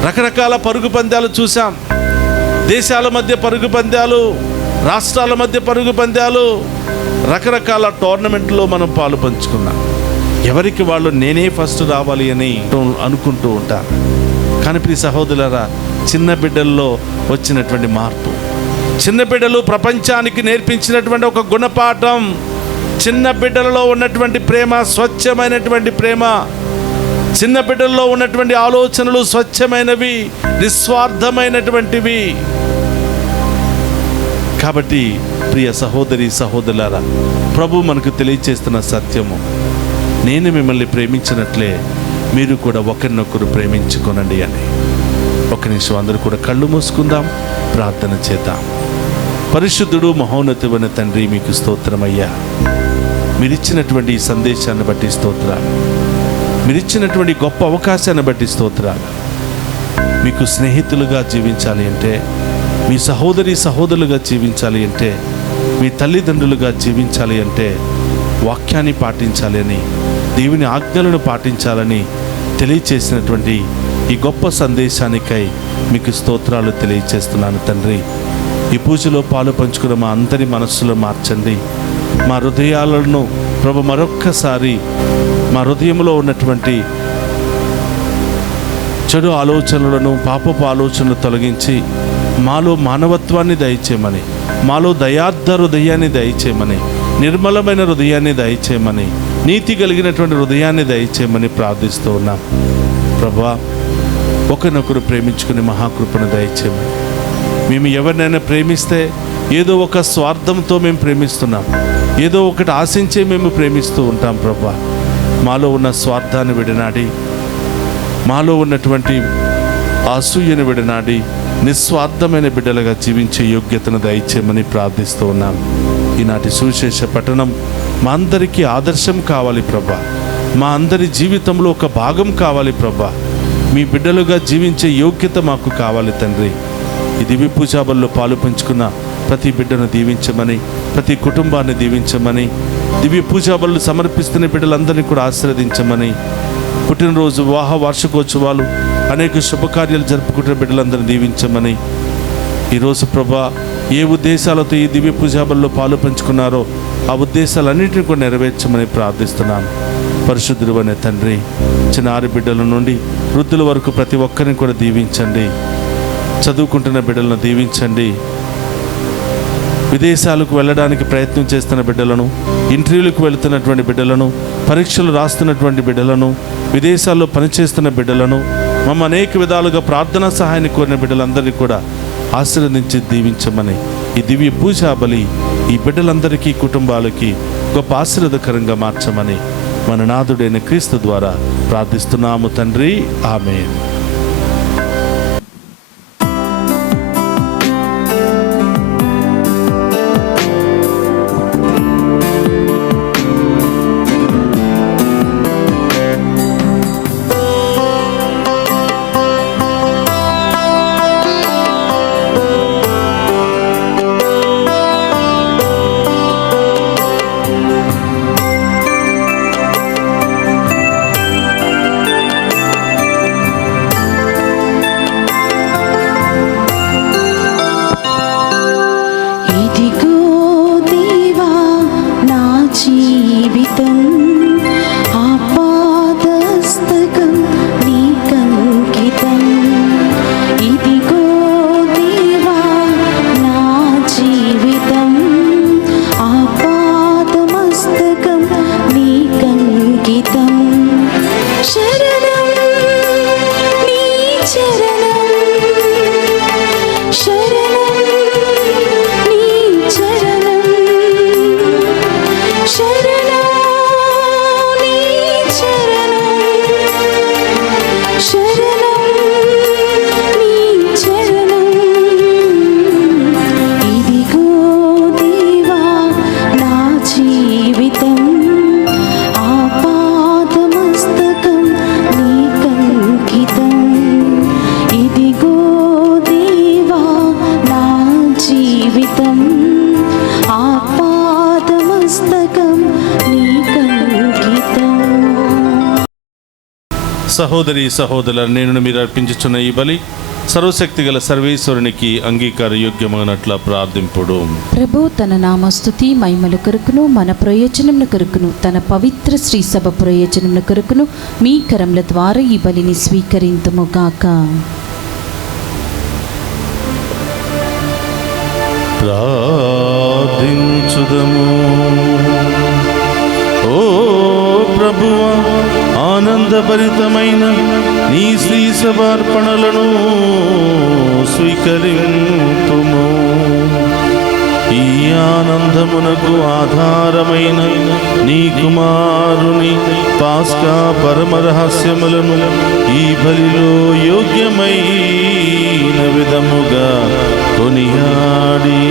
రకరకాల పరుగు పందాలు చూసాం. దేశాల మధ్య పరుగు పందాలు, రాష్ట్రాల మధ్య పరుగు పందాలు, రకరకాల టోర్నమెంట్లో మనం పాలు పంచుకున్నాం. ఎవరికి వాళ్ళు నేనే ఫస్ట్ రావాలి అని అనుకుంటూ ఉంటారు. కానీ ప్రియ సహోదరులారా, చిన్న బిడ్డల్లో వచ్చినటువంటి మార్పు, చిన్న బిడ్డలు ప్రపంచానికి నేర్పించినటువంటి ఒక గుణపాఠం, చిన్న బిడ్డలలో ఉన్నటువంటి ప్రేమ స్వచ్ఛమైనటువంటి ప్రేమ, చిన్న బిడ్డల్లో ఉన్నటువంటి ఆలోచనలు స్వచ్ఛమైనవి, నిస్వార్థమైనటువంటివి. కాబట్టి ప్రియ సహోదరి సహోదరులారా, ప్రభు మనకు తెలియచేస్తున్న సత్యము, నేను మిమ్మల్ని ప్రేమించినట్లే మీరు కూడా ఒకరినొకరు ప్రేమించుకోనండి అని. ఒక నిమిషం అందరూ కూడా కళ్ళు మూసుకుందాం, ప్రార్థన చేద్దాం. పరిశుద్ధుడు మహోన్నతుడైన తండ్రి, మీకు స్తోత్రమయ్యా. మీరిచ్చినటువంటి ఈ సందేశాన్ని బట్టి స్తోత్రాలు, మీరిచ్చినటువంటి గొప్ప అవకాశాన్ని బట్టి స్తోత్రాలు. మీకు స్నేహితులుగా జీవించాలి అంటే, మీ సహోదరి సహోదరులుగా జీవించాలి అంటే, మీ తల్లిదండ్రులుగా జీవించాలి అంటే వాక్యాన్ని పాటించాలి అని, దేవుని ఆజ్ఞలను పాటించాలని తెలియచేసినటువంటి ఈ గొప్ప సందేశానికై మీకు స్తోత్రాలు తెలియచేస్తున్నాను తండ్రి. ఈ పూజలో పాలు పంచుకున్న మా అందరి మనస్సులో మార్చండి. మా హృదయాలను ప్రభు మరొక్కసారి మా హృదయంలో ఉన్నటువంటి చెడు ఆలోచనలను, పాపపు ఆలోచనలు తొలగించి మాలో మానవత్వాన్ని దయచేయమని, మాలో దయార్థ హృదయాన్ని దయచేయమని, నిర్మలమైన హృదయాన్ని దయచేయమని, నీతి కలిగినటువంటి హృదయాన్ని దయచేయమని ప్రార్థిస్తూ ఉన్నాం. ప్రభువా, ఒకరినొకరు ప్రేమించుకునే మహాకృపను దయచేయమని. మేము ఎవరినైనా ప్రేమిస్తే ఏదో ఒక స్వార్థంతో మేము ప్రేమిస్తున్నాం, ఏదో ఒకటి ఆశించే మేము ప్రేమిస్తూ ఉంటాం. ప్రభువా, మాలో ఉన్న స్వార్థాన్ని విడనాడి, మాలో ఉన్నటువంటి అసూయను విడనాడి నిస్వార్థమైన బిడ్డలుగా జీవించే యోగ్యతను దయచేయమని ప్రార్థిస్తూ ఉన్నాం. ఈనాటి సువిశేష పఠనం మా అందరికీ ఆదర్శం కావాలి ప్రభా, మా అందరి జీవితంలో ఒక భాగం కావాలి ప్రభా. మీ బిడ్డలుగా జీవించే యోగ్యత మాకు కావాలి తండ్రి. ఈ దివ్య పూజాబల్లో పాలు పంచుకున్న ప్రతి బిడ్డను దీవించమని, ప్రతి కుటుంబాన్ని దీవించమని, దివ్య పూజాబళ్ళు సమర్పిస్తున్న బిడ్డలందరినీ కూడా ఆశీర్వదించమని, పుట్టినరోజు, వివాహ వార్షికోత్సవాలు, అనేక శుభకార్యాలు జరుపుకుంటున్న బిడ్డలందరినీ దీవించమని, ఈరోజు ప్రభా ఏ ఉద్దేశాలతో ఈ దివ్య పూజాబల్లో పాలు పంచుకున్నారో ఆ ఉద్దేశాలన్నింటినీ కూడా నెరవేర్చమని ప్రార్థిస్తున్నాను. పరిశుద్ధుడు అనే తండ్రి, చిన్నారి బిడ్డల నుండి వృద్ధుల వరకు ప్రతి ఒక్కరిని కూడా దీవించండి. చదువుకుంటున్న బిడ్డలను దీవించండి. విదేశాలకు వెళ్ళడానికి ప్రయత్నం చేస్తున్న బిడ్డలను, ఇంటర్వ్యూలకు వెళుతున్నటువంటి బిడ్డలను, పరీక్షలు రాస్తున్నటువంటి బిడ్డలను, విదేశాల్లో పనిచేస్తున్న బిడ్డలను, మమ్మ అనేక విధాలుగా ప్రార్థనా సహాయాన్ని కోరిన బిడ్డలందరినీ కూడా ఆశీర్వదించి దీవించమని, ఈ దివ్య పూజా బలి ఈ బిడ్డలందరికీ, కుటుంబాలకి గొప్ప ఆశీర్వాదకరంగా మార్చమని మన నాథుడైన క్రీస్తు ద్వారా ప్రార్థిస్తున్నాము తండ్రి. ఆమేన్. సహోదరి సహోదరుల నేను మీరు అర్పించుచున్న ఈ బలి సర్వశక్తి గల సర్వేశ్వరునికి అంగీకార యోగ్యమైనట్ల ప్రార్థింపుడు. ప్రభు తన నామస్తుతి మహిమల కొరకును మన ప్రయోజనముల కొరకును తన పవిత్ర శ్రీ సభ ప్రయోజనముల కొరకును మీ కరముల ద్వారా ఈ బలిని స్వీకరింతుముగాక. ప్రార్థించుదము. ఓ ప్రభువా, ఆనందభరితమైన నీ శ్రీ సభార్పణలను స్వీకరింపుము. ఈ ఆనందమునకు ఆధారమైన నీ కుమారుని పాస్కా పరమ రహస్యములను ఈ బలిలో యోగ్యమైన విధముగా కొనియాడి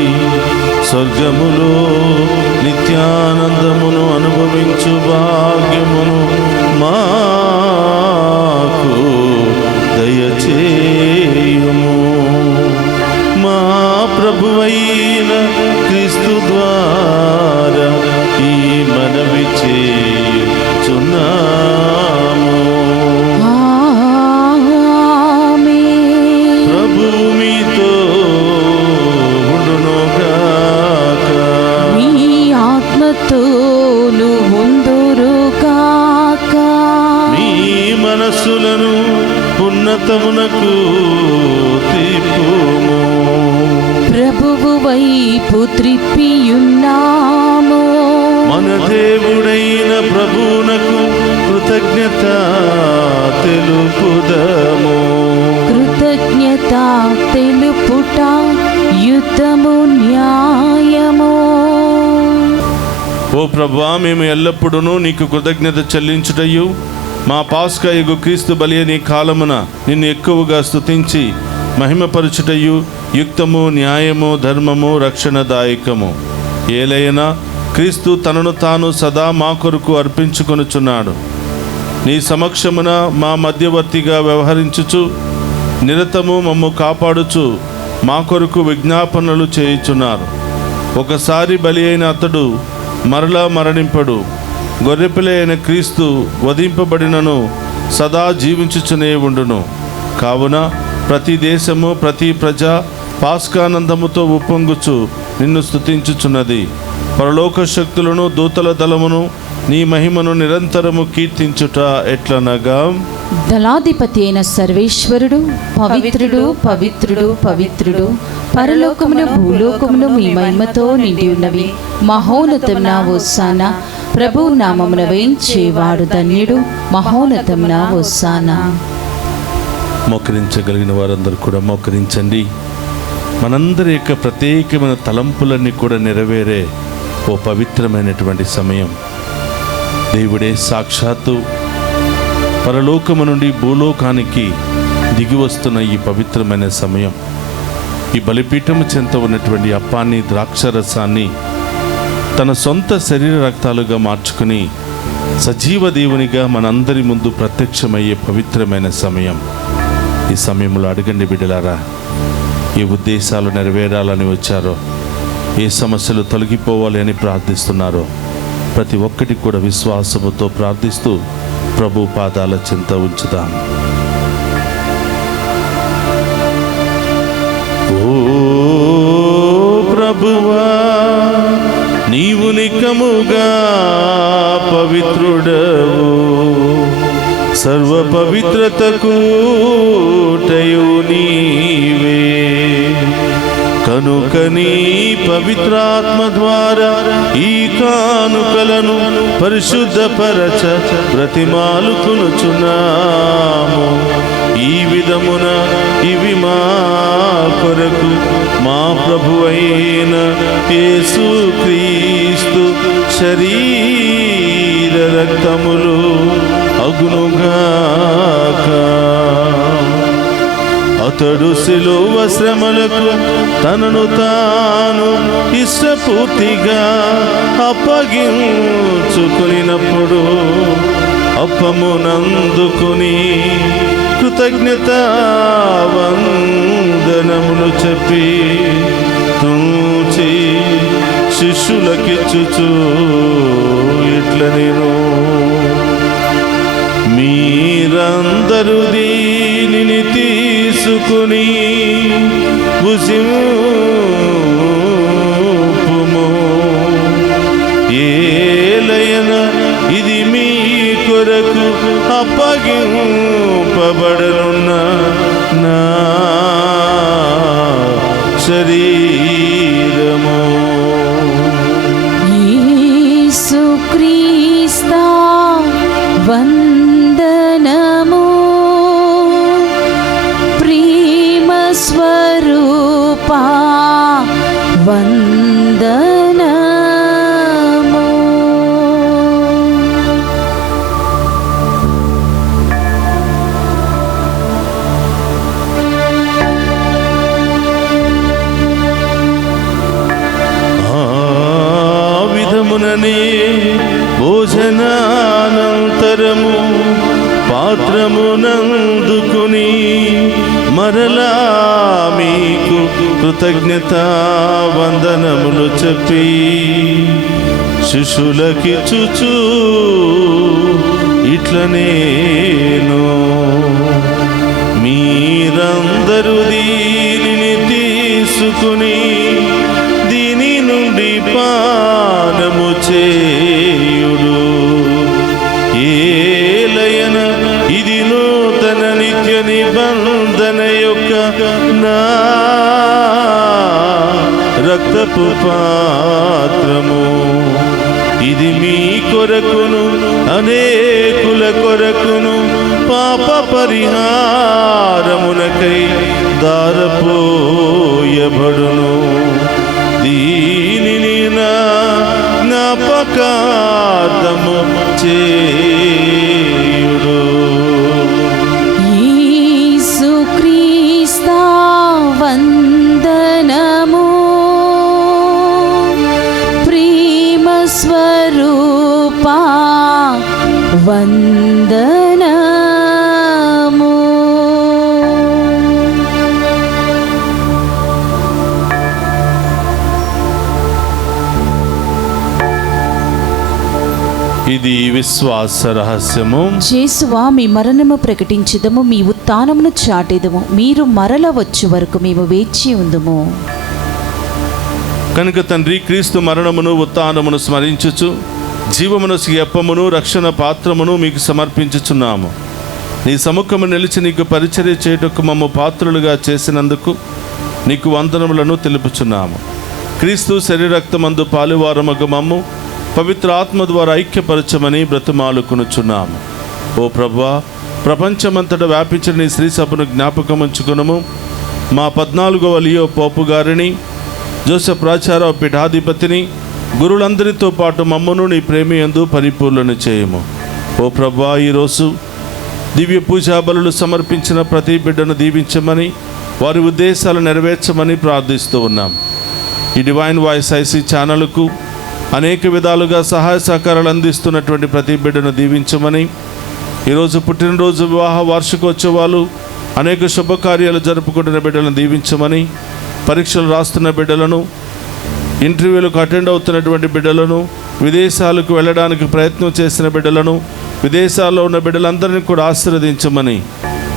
స్వర్గములో నిత్యానందమును అనుభవించు భాగ్యమును మాకు దయచేయుము. మా ప్రభువైన క్రీస్తు ద్వారా ఈ మనవి చేయుచున్నాము. ప్రభు మీతో ఉండునుగాక. మీ ఆత్మతోను ఉందురుగాక. మీ మనస్సులను ఉన్నతమునకు తిప్పుము. ప్రభువు వైపు త్రిప్పియున్నాము. మన దేవుడైన ప్రభువునకు కృతజ్ఞత తెలుపుదము. కృతజ్ఞత తెలుపుట యుద్ధము న్యాయము. ఓ ప్రభువా, మేము ఎల్లప్పుడూ నీకు కృతజ్ఞత చెల్లించుటయు మా పాస్కా యగు క్రీస్తు బలి అనే కాలమున నిన్ను ఎక్కువగా స్తుతించి మహిమపరచుటయు యుక్తము, న్యాయము, ధర్మము, రక్షణదాయకము. ఏలైనా క్రీస్తు తనను తాను సదా మా కొరకు అర్పించుకొనుచున్నాడు. నీ సమక్షమున మా మధ్యవర్తిగా వ్యవహరించుచు నిరతము మమ్ము కాపాడుచు మా కొరకు విజ్ఞాపనలు చేయుచున్నారు. ఒకసారి బలి అయిన అతడు మరలా మరణింపడు. గొర్రెపిల్ల అయిన క్రీస్తు వధింపబడినను సదా జీవించుచునే ఉండును. కావున ప్రతి దేశము, ప్రతి ప్రజ పాస్కానందముతో ఉప్పొంగుచు నిన్ను స్తుతించుచున్నది. పరలోక శక్తులను, దూతల దళమును నీ మహిమను నిరంతరము కీర్తించుట ఎట్లనగా, దళాధిపతి అయిన సర్వేశ్వరుడు పవిత్రుడు పవిత్రుడు పవిత్రుడు, పరలోకమును భూలోకమును మీ మహిమతో నిండి ఉన్నవి. మహోన్నతమున హోసానా. ప్రభు నామమున వేంచేవాడు ధన్యుడు. మహోన్నతమున హోసానా. మోకరించగలిగిన వారందరూ కూడా మోకరించండి. మనందరి యొక్క ప్రత్యేకమైన తలంపులన్నీ కూడా నెరవేరే ఓ పవిత్రమైనటువంటి సమయం. దేవుడే సాక్షాత్తు పరలోకము నుండి భూలోకానికి దిగి వస్తున్న ఈ పవిత్రమైన సమయం. ఈ బలిపీఠము చెంత ఉన్నటువంటి అప్పాన్ని, ద్రాక్షరసాన్ని తన సొంత శరీర రక్తాలుగా మార్చుకుని సజీవ దేవునిగా మనందరి ముందు ప్రత్యక్షమయ్యే పవిత్రమైన సమయం. ఈ సమయంలో అడగండి బిడ్డలారా, ఏ ఉద్దేశాలు నెరవేరాలని వచ్చారో, ఏ సమస్యలు తొలగిపోవాలి అని ప్రార్థిస్తున్నారో ప్రతి ఒక్కటి కూడా విశ్వాసముతో ప్రార్థిస్తూ ప్రభు పాదాల చెంత ఉంచుదాం. ఓ ప్రభువా, నీవు నికముగా పవిత్రుడవు, సర్వ పవిత్రతకు ఊటయు నీవే. కనుక నీ పవిత్రాత్మ ద్వారా ఈ కానుకలను పరిశుద్ధపరచ బ్రతిమాలుకొనుచున్నాము. ఈ విధమున ఇవి మా కొరకు మా ప్రభువైన యేసుక్రీస్తు శరీర రక్తములు అగునుగాక. అతడు శిలువ శ్రమలకు తనను తాను ఇష్టపూర్తిగా అప్పగించుకునినప్పుడు అప్పమునందుకుని కృతజ్ఞతా వందనములు చెప్పి తుంచి శిష్యులకిచ్చుచు ఇట్ల నేను మీరందరూ తీసుకుని భుజింపుము. ఏలయన ఇది మీ కొరకు అప్పగింపబడనున్న నా శరీరము. యేసుక్రీస్తా వందనము, ప్రేమ స్వరూపా వందనము. ఆ విధముననే భోజనానంతరము పాత్రమునందుకుని మరలా మీకు కృతజ్ఞతా వందనములు చెప్పి శిష్యులకిచ్చుచు ఇట్లనేను, మీరందరూ దీనిని తీసుకుని దీని నుండి పానము చేయుడు. ఏలయన ఇది నూతన నిత్య నిబంధన యొక్క నా రక్తపు పాత్రము. ఇది మీ కొరకును అనేకుల కొరకును పాప పరిహారమునకై దారపోయబడును. దీనిని నా జ్ఞాపకార్థము చేయుడు. యేసుక్రీస్తా వందనము, ప్రేమ స్వరూపా వందనము. ఇది విశ్వాస రహస్యము. యేసువా, మీ మరణము ప్రకటించుదము, మీ ఉత్థానమును చాటెదము. మీరు మరల వచ్చు వరకు మేము వేచి ఉందుము. కనుక తండ్రి, క్రీస్తు మరణమును ఉత్థానమును స్మరించుచు జీవమును అప్పమును రక్షణ పాత్రమును మీకు సమర్పించుచున్నాము. నీ సముఖము నిలిచి నీకు పరిచర్య చేయుటకు మమ్ము పాత్రులుగా చేసినందుకు నీకు వందనములను తెలుపుచున్నాము. క్రీస్తు శరీరక్తమందు పాలువారమగు మమ్ము పవిత్ర ఆత్మ ద్వారా ఐక్యపరచమని బ్రతిమాలుకొనుచున్నాము. ఓ ప్రభువా, ప్రపంచమంతటా వ్యాపించిన నీ శ్రీ సభను జ్ఞాపకం ఉంచుకునము. మా 14వ లియో పోపు గారిని, జోసెఫ్ రాచారావు పీఠాధిపతిని, గురులందరితో పాటు మమ్మను నీ ప్రేమయందు పరిపూర్ణను చేయము. ఓ ప్రభువా, ఈరోజు దివ్య పూజా బలులు సమర్పించిన ప్రతి బిడ్డను దీవించమని, వారి ఉద్దేశాలు నెరవేర్చమని ప్రార్థిస్తూ ఉన్నాం. ఈ డివైన్ వాయిస్ ఐసీ ఛానల్కు అనేక విధాలుగా సహాయ సహకారాలు అందిస్తున్నటువంటి ప్రతి బిడ్డను దీవించమని, ఈరోజు పుట్టినరోజు, వివాహ వార్షికోత్సవాలు, అనేక శుభకార్యాలు జరుపుకుంటున్న బిడ్డలను దీవించమని, పరీక్షలు రాస్తున్న బిడ్డలను, ఇంటర్వ్యూలకు అటెండ్ అవుతున్నటువంటి బిడ్డలను, విదేశాలకు వెళ్ళడానికి ప్రయత్నం చేసిన బిడ్డలను, విదేశాల్లో ఉన్న బిడ్డలందరినీ కూడా ఆశీర్వదించమని,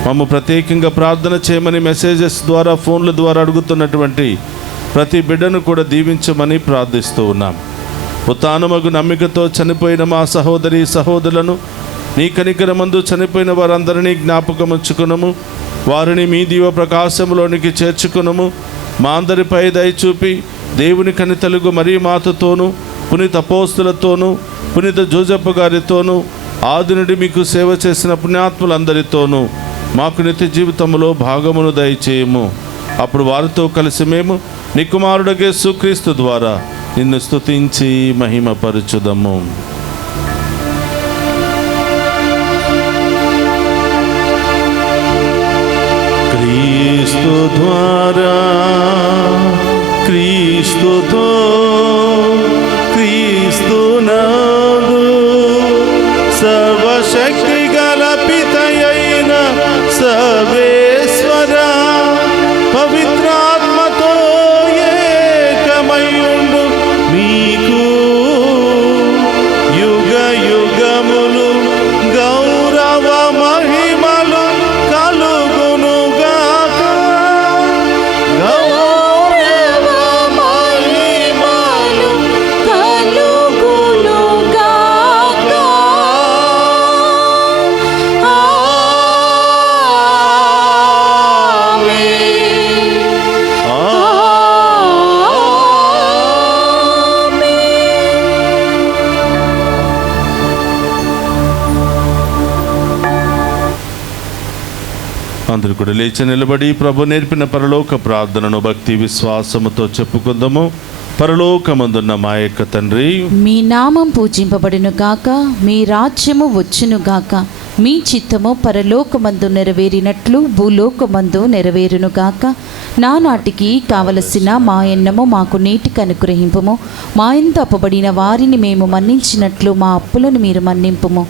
మమ్మ ప్రత్యేకంగా ప్రార్థన చేయమని మెసేజెస్ ద్వారా, ఫోన్ల ద్వారా అడుగుతున్నటువంటి ప్రతి బిడ్డను కూడా దీవించమని ప్రార్థిస్తూ ఉన్నాం. ఉత్థానమగు నమ్మికతో చనిపోయిన మా సహోదరి సహోదరులను, నీ కనికరమందు చనిపోయిన వారందరినీ జ్ఞాపకం ఉంచుకునము. వారిని మీ దీవ ప్రకాశంలోనికి చేర్చుకునము. మా అందరిపై దయచూపి దేవుని కనితలుగు మరీ మాతతోనూ, పునీత అపోస్తులతోనూ, పునీత జోజప్ప గారితోనూ, ఆది నుండి మీకు సేవ చేసిన పుణ్యాత్ములందరితోనూ మాకు నిత్య జీవితంలో భాగమును దయచేయము. అప్పుడు వారితో కలిసి మేము నీ కుమారుడగే యేసుక్రీస్తు ద్వారా నిన్ను స్తుతించి మహిమపరచుదము. క్రీస్తు ద్వారా, క్రీస్తుతో, క్రీస్తునందు సర్వశక్తి గల పితయైన సర్వేశ్వర పవిత్రాత్మతో ఏకమయుండు మీకు యుగ యుగములు గౌరవ మహిమలు కలుగునుగాక. అందరూ కూడా లేచి నిలబడి ప్రభు నేర్పిన పరలోక ప్రార్థనను భక్తి విశ్వాసముతో చెప్పుకుందాము. పరలోకమందున్న మా యొక్క తండ్రి, మీ నామం పూజింపబడును గాక, మీ రాజ్యము వచ్చును గాక, మీ చిత్తము పరలోకమందు నెరవేరినట్లు భూలోకమందు నెరవేరును గాక. నానాటికి కావలసిన మా అన్నము మాకు నేటికి అనుగ్రహింపుము. మా యందు అప్పబడిన వారిని మేము మన్నించినట్లు మా అప్పులను మీరు మన్నింపుము.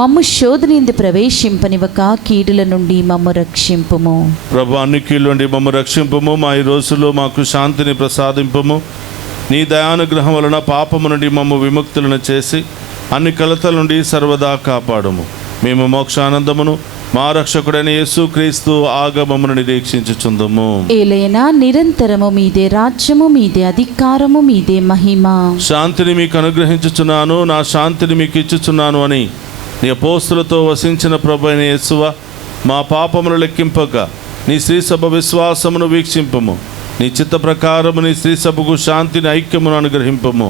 మమ్ము శోధనిందు ప్రవేశింపనివ్వక కీడుల నుండి మమ్ము రక్షింపుము. ప్రభు అన్ని కీళ్ళ నుండి మమ్ము రక్షింపుము. మా ఈ రోజుల్లో మాకు శాంతిని ప్రసాదింపుము. నీ దయానుగ్రహం వలన పాపము నుండి మమ్ము విముక్తులను చేసి అన్ని కలతల నుండి సర్వదా కాపాడుము. మేము మోక్షానందమును మా రక్షకుడైన యేసుక్రీస్తు ఆగమమును నిరీక్షించుచుందుము. ఏలైనా నిరంతరము మీదే రాజ్యము, మీదే అధికారము, మీదే మహిమ. శాంతిని మీకు అనుగ్రహించుచున్నాను, నా శాంతిని మీకు ఇచ్చుచున్నాను అని నీ అపోస్తులతో వసించిన ప్రభు అయిన యేసువ, మా పాపమును లెక్కింపక నీ శ్రీసభ విశ్వాసమును వీక్షింపము. నీ చిత్త ప్రకారము నీ శ్రీసభకు శాంతిని ఐక్యమును అనుగ్రహింపము.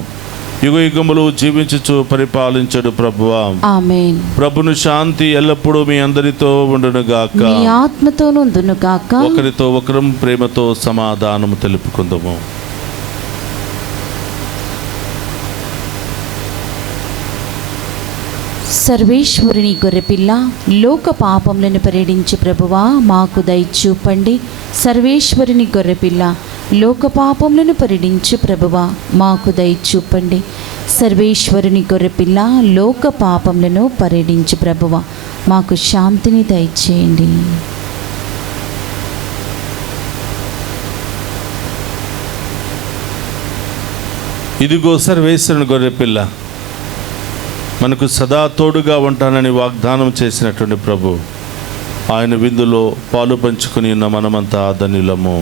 యుగ యుగములు జీవించుచు పరిపాలించడు ప్రభువా. ఆమేన్. ప్రభును శాంతి ఎల్లప్పుడూ మీ అందరితో ఉండును గాక. మీ ఆత్మతోను ఉండును గాక. ఒకరితో ఒకరం ప్రేమతో సమాధానము తెలుపుకుందాము. సర్వేశ్వరుని గొర్రెపిల్ల, లోక పాపములను పరిహరించి ప్రభువా మాకు దయచూపండి. సర్వేశ్వరుని గొర్రెపిల్ల, లోక పాపములను పరిహరించి ప్రభువా మాకు దయచూపండి. సర్వేశ్వరుని గొర్రెపిల్ల, లోక పాపములను పరిహరించి ప్రభువా మాకు శాంతిని దయచేయండి. ఇదిగో సర్వేశ్వరుని గొర్రెపిల్ల, మనకు సదా తోడుగా ఉంటానని వాగ్దానం చేసినటువంటి ప్రభు, ఆయన విందులో పాలు పంచుకుని ఉన్న మనమంతా ధన్యులము.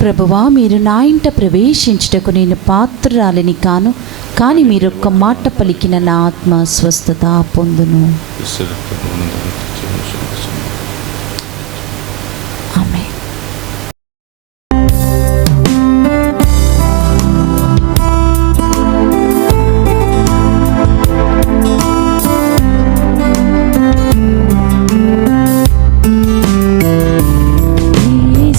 ప్రభువా, మీరు నా ఇంట ప్రవేశించుటకు నేను పాత్రురాలిని కాను, కానీ మీరు ఒక్క మాట పలికిన నా ఆత్మ స్వస్థత పొందును. ఆమేన్. యేసు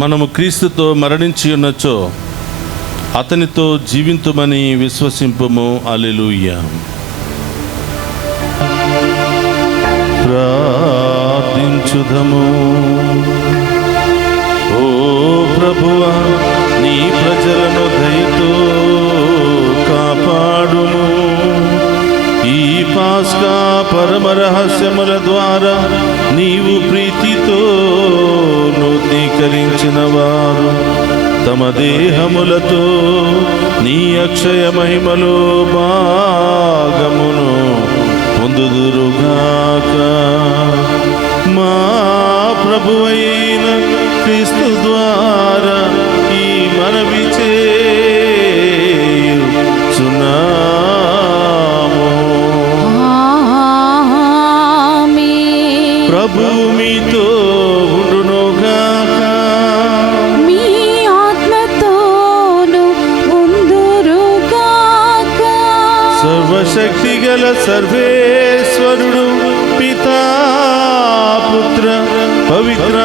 మనము క్రీస్తుతో మరణించి ఉన్నచో అతనితో జీవింతుమని విశ్వసింపుము. హల్లెలూయా. ప్రార్థించుదము. ఓ ప్రభువా, నీ ప్రజలను దయతో కాపాడుము. ఈ పాస్కా పరమ రహస్యముల ద్వారా నీవు ప్రీతితో నూతనీకరించిన వారు తమ దేహములతో నీ అక్షయ మహిమలో భాగమును పొందుదురుగాక. మా ప్రభువైన క్రీస్తు ద్వారా ఈ మనవి చేయుచున్నాము. ప్రభు మీతో ఉండునుగాక. మీ ఆత్మతోను ఉందురుగాక. సర్వశక్తి గల సర్వేశ్వరుడు పితా పుత్ర పవిత్ర